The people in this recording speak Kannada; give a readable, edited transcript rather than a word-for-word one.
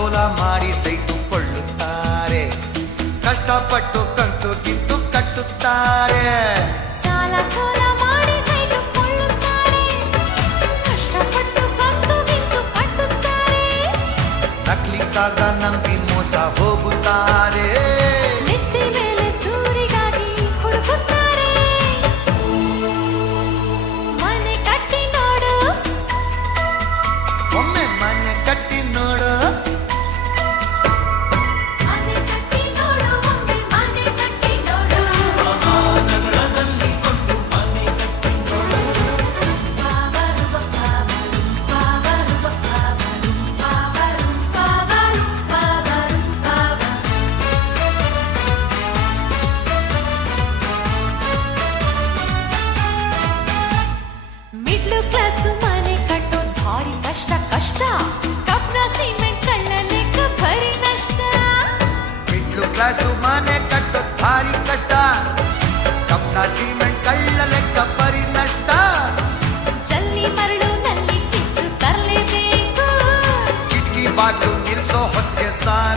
ಸೋಲ ಮಾಡಿ ಸೈತುಕೊಳ್ಳುತ್ತಾರೆ, ಕಷ್ಟಪಟ್ಟು ಕಂತು ಕಿತ್ತು ಕಟ್ಟುತ್ತಾರೆ. ಸಾಲ ಸೋಲ ಮಾಡಿ ಸೈತುಕೊಳ್ಳುತ್ತಾರೆ, ಕಷ್ಟಪಟ್ಟು ಕಂತು ಕಿತ್ತು ಕಟ್ಟುತ್ತಾರೆ. ನಕಲಿ ಕಾಗದ ನಂಬಿ ಮೋಸ ಹೋಗುತ್ತಾರೆ, ನೆತ್ತಿ ಮೇಲೆ ಸೂರಿಗಾಗಿ ಹುಡುಕುತ್ತಾರೆ. ಮನೆ ಕಟ್ಟಿ ನೋಡು, ಒಮ್ಮೆ ಮನೆ ಕಟ್ಟಿ ನೋಡು. ಮನೆ ಕಟ್ಟಿ ನೋಡು, ಒಮ್ಮೆ ಮನೆ ಕಟ್ಟಿ ನೋಡು. ನಗರದಲ್ಲಿ ಕೊಂಡು ಮನೆ ಕಟ್ಟಿ ನೋಡು. ಪಾವರು ಪಾವರು ಪಾವರು ಪಾವರು ಪಾವರು ಪಾವರು ಪಾವರು ಪಾವರು. ಮಿಡ್ಲ್ ಕ್ಲಾಸ್ ಮನೆ ಕಟ್ಟೋ ಭಾರಿ ಕಷ್ಟ ಕಷ್ಟ. ಕಬ್ಣ ಸಿಮೆಂಟ್ ಕಳ್ಳ ಲೆಕ್ಕ ಬರೀ ನಷ್ಟ. ಮಿಡ್ಲ್ ಕ್ಲಾಸು ಮನೆ ಕಟ್ಟೋ ಭಾರಿ ಕಷ್ಟ, ಕಬ್ಣ ಸಿಮೆಂಟ್ ಕಳ್ಳ ಲೆಕ್ಕ ಬರಿ ನಷ್ಟ. ಜಲ್ಲಿ ಮರಳು ನಲ್ಲಿ ಸ್ವಿಚ್ ತರಲೇಬೇಕು, ಕಿಟಕಿ ಬಾಗ್ಲು ನಿಲ್ಸೋ ಹೊತ್ತಿಗೆ ಸಾಲ